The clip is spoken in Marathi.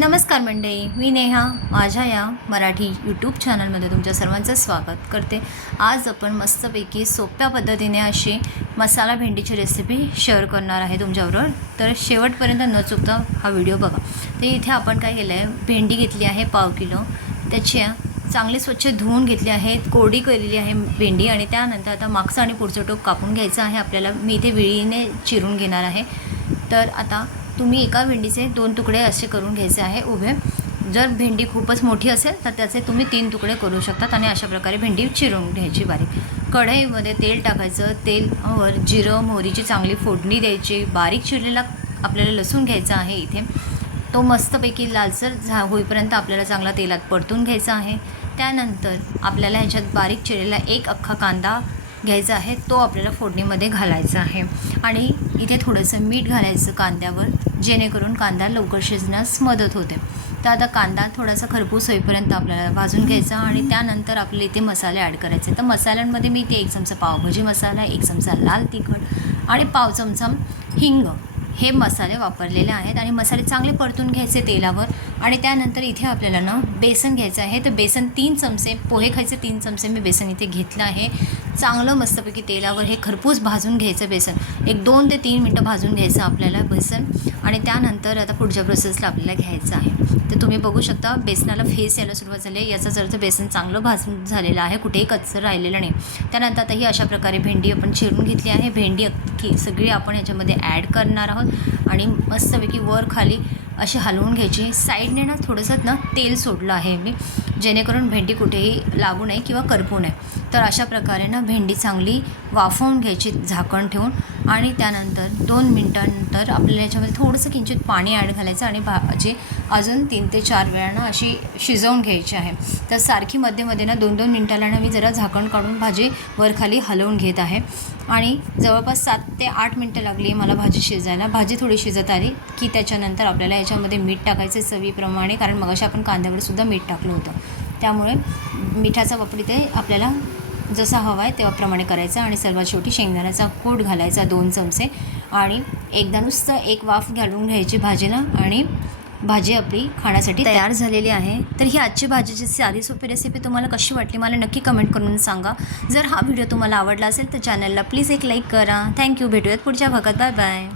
नमस्कार मंडळी, मी नेहा माझ्या या मराठी यूट्यूब चॅनलमध्ये तुमच्या सर्वांचं स्वागत करते। आज आपण मस्तपैकी सोप्या पद्धतीने अशी मसाला भेंडीची रेसिपी शेअर करणार आहे तुमच्याबरोबर, तर शेवटपर्यंत न चुकता हा व्हिडिओ बघा। तर इथे आपण काय केलं आहे, भेंडी घेतली आहे पाव किलो, त्याची चांगली स्वच्छ धुवून घेतली आहे, कोरडी केलेली आहे भेंडी आणि त्यानंतर आता मागचं आणि पुढचं टोक कापून घ्यायचं आहे आपल्याला। मी इथे विळीने चिरून घेणार आहे। तर आता तुम्ही एका भेंडीचे 2 तुकडे असे करून घ्यायचे आहे उभे। जर भेंडी खूपच मोठी असेल तर त्याचे तुम्ही 3 तुकडे करू शकतात आणि अशा प्रकारे भेंडी चिरून घ्यायची बारीक। कढईमध्ये तेल टाकायचं, तेलवर जिरं मोहरीची चांगली फोडणी द्यायची, बारीक चिरलेला आपल्याला लसूण घ्यायचा आहे इथे, तो मस्तपैकी लालसर होईपर्यंत आपल्याला चांगला तेलात परतून घ्यायचा आहे। त्यानंतर आपल्याला ह्याच्यात बारीक चिरलेला एक अख्खा कांदा घ्यायचा आहे, तो आपल्याला फोडणीमध्ये घालायचा आहे आणि इथे थोडंसं मीठ घालायचं कांद्यावर, जेणेकरून कांदा लवकर शिजण्यास मदत होते। तर आता कांदा थोडासा खरपूस होईपर्यंत आपल्याला भाजून घ्यायचा आणि त्यानंतर आपल्याला इथे मसाले ॲड करायचे। तर मसाल्यांमध्ये मी इथे 1 चमचा पावभाजी मसाला, 1 चमचा लाल तिखट आणि पाव चमचा हिंग हे मसाले वापरलेले आहेत आणि मसाले चांगले परतून घ्यायचे तेलावर। आणि त्यानंतर इथे आपल्याला ना बेसन घ्यायचं आहे। तर बेसन 3 चमचे, पोहे खायचे 3 चमचे मी बेसन इथे घेतलं आहे। चांगलं मस्तपैकी तेलावर हे खरपूस भाजून घ्यायचं बेसन, एक 2 ते 3 मिनटं भाजून घ्यायचं आपल्याला बेसन। आणि त्यानंतर आता पुढच्या प्रोसेसला आपल्याला घ्यायचं आहे। तर तुम्ही बघू शकता बेसनाला फेस यायला सुरुवात झाली आहे, याचाच अर्थ बेसन चांगलं भाजून झालेलं आहे, कुठेही कच्चं राहिलेलं नाही। त्यानंतर आता ही अशा प्रकारे भेंडी आपण चिरून घेतली आहे। भेंडी अख्खी सगळी आपण याच्यामध्ये ॲड करणार आहोत आणि मस्तपैकी वर खाली अशी हलवून घ्यायची। साईडने ना थोडंसं ना तेल सोडलं आहे मी, जेणेकरून भेंडी कुठेही लागू नये किंवा करपू नये। तर अशा प्रकारे ना भेंडी चांगली वाफवून घ्यायची झाकण ठेवून आणि त्यानंतर 2 मिनटानंतर आपल्याला याच्यामध्ये थोडंसं किंचित पाणी ॲड घालायचं आणि भाजी अजून 3 ते 4 वेळा अशी शिजवून घ्यायची आहे। तर सारखी मध्ये ना 2-2 मिनटाला ना मी जरा झाकण काढून भाजी वरखाली हलवून घेत आहे आणि जवळपास 7 ते 8 मिनटं लागली मला भाजी शिजायला। भाजी थोडी शिजत आली की त्याच्यानंतर आपल्याला याच्यामध्ये मीठ टाकायचं चवीप्रमाणे, कारण मगाशी आपण कांद्यावर सुद्धा मीठ टाकलं होतं, त्यामुळे मिठाचा वापर इथे आपल्याला जसा हवा आहे त्याप्रमाणे करायचा। आणि सर्वात शेवटी शेंगदाण्याचा कूट घालायचा 2 चमचे आणि एकदा नुसतं एक वाफ घालून घ्यायची भाजीला आणि भाजी आपली खाण्यासाठी तयार झालेली आहे। तर ही आजची भाजीची साधी सोपी रेसिपी तुम्हाला कशी वाटली मला नक्की कमेंट करून सांगा। जर हा व्हिडिओ तुम्हाला आवडला असेल तर चॅनलला प्लीज एक लाईक करा। थँक्यू, भेटूयात पुढच्या भागात, बाय बाय।